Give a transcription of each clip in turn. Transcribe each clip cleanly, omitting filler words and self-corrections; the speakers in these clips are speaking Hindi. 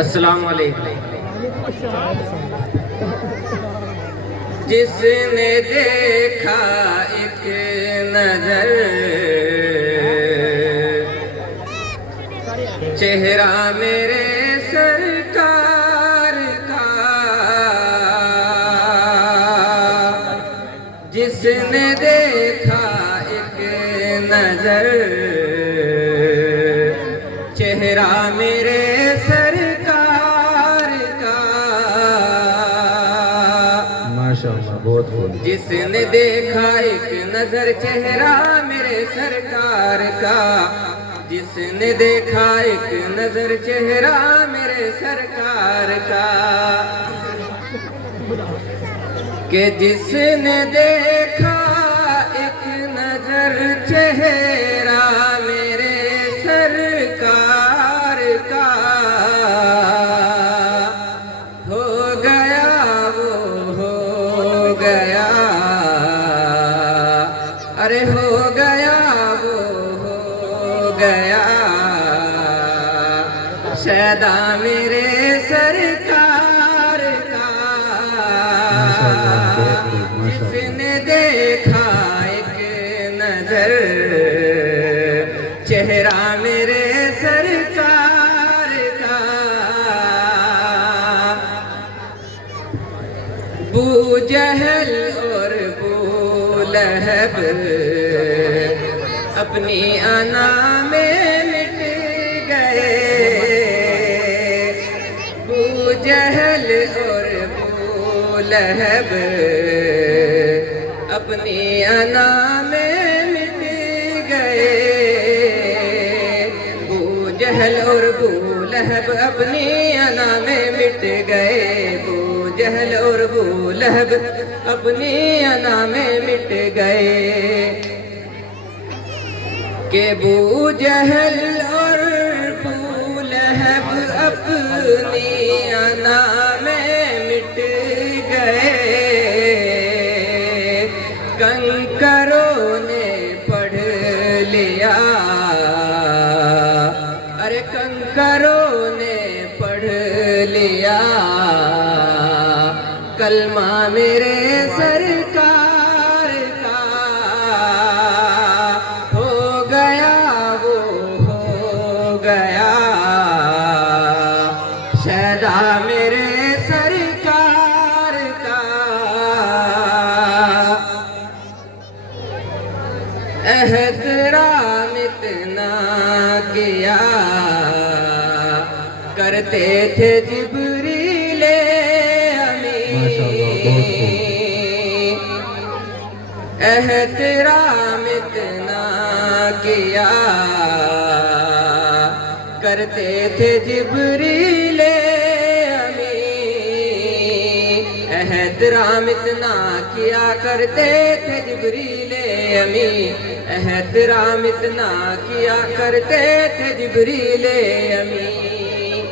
अस्सलाम वालेकुम। जिसने देखा एक नजर चेहरा मेरे सरकार का, जिसने देखा एक नजर चेहरा मेरे सरकार का, माशाअल्लाह बहुत खूब। जिसने देखा एक नजर चेहरा मेरे सरकार का, जिसने देखा एक नजर चेहरा मेरे सरकार का, कि जिसने देखा एक नजर चेहरा मेरे सरकार का, हो गया वो हो गया, अरे हो गया वो हो गया सदा मेरे सरकार का, जिसने देखा एक नजर चेहरा मेरे सरकार का। बू जहल और बू लहब अपनी अना में मिट गए, बू जहल और बू लहब अपनी अना में मिट गए, बू जहल और बू लहब अपनी अना में मिट गए, बू जहल और बू लहब अपनी अना में मिट गए, के बू जहल और बू लहब अपनी अना में मिट गए, कंकरों ने पढ़ लिया, अरे कंकरों ने पढ़ लिया कलमा मेरे सरकार का, हो गया वो हो गया सदा मेरे सरकार का। एहतराम इतना किया करते थे जिब्रील एहतराम इतना किया करते थे जिब्रील अमीन, एहतराम इतना किया करते थे जिब्रील अमीन, एहतराम इतना किया करते थे जिब्रील अमीन,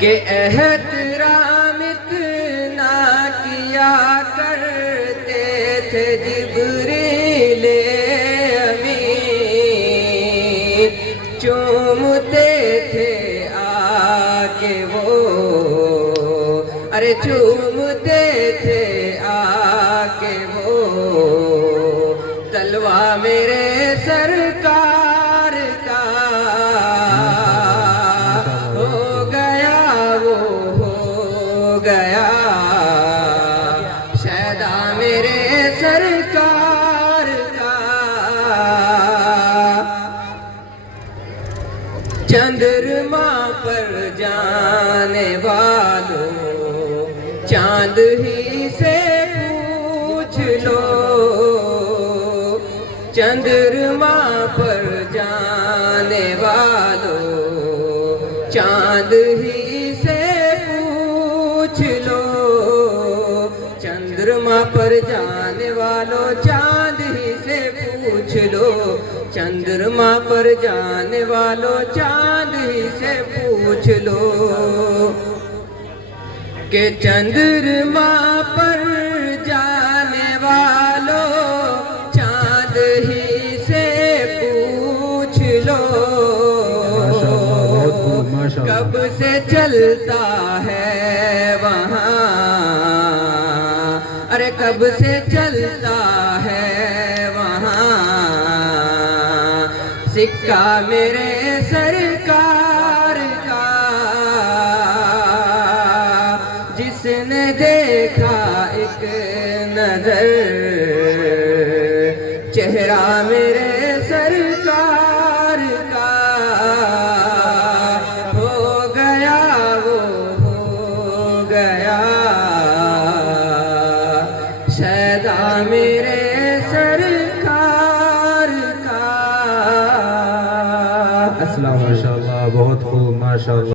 के एहतराम इतना किया करते थे जिब्रील अमीन, चूमते थे आके वो, अरे चूमते थे आके वो तलवा मेरे सरकार का, हो गया वो हो गया सदा मेरे सरकार का। चंद्रमा पर जाने वालों चांद ही से पूछ लो, चंद्रमा पर जाने वालों चांद ही से पूछ लो, चंद्रमा पर जाने वालों चांद ही से पूछ लो, चंद्रमा पर जाने वालों चांद ही से पूछ लो, के चंद्रमा पर जाने वालों चांद ही से पूछ लो, माशाअल्लाह। कब से चलता है वहाँ, अरे कब से चलता है वहाँ सिक्का मेरे सरकार का। जिसने देखा एक नजर चेहरा मेरे सरकार का, हो गया वो हो गया शैदा मेरे सरकार का। माशाअल्लाह, बहुत खूब, माशाअल्लाह।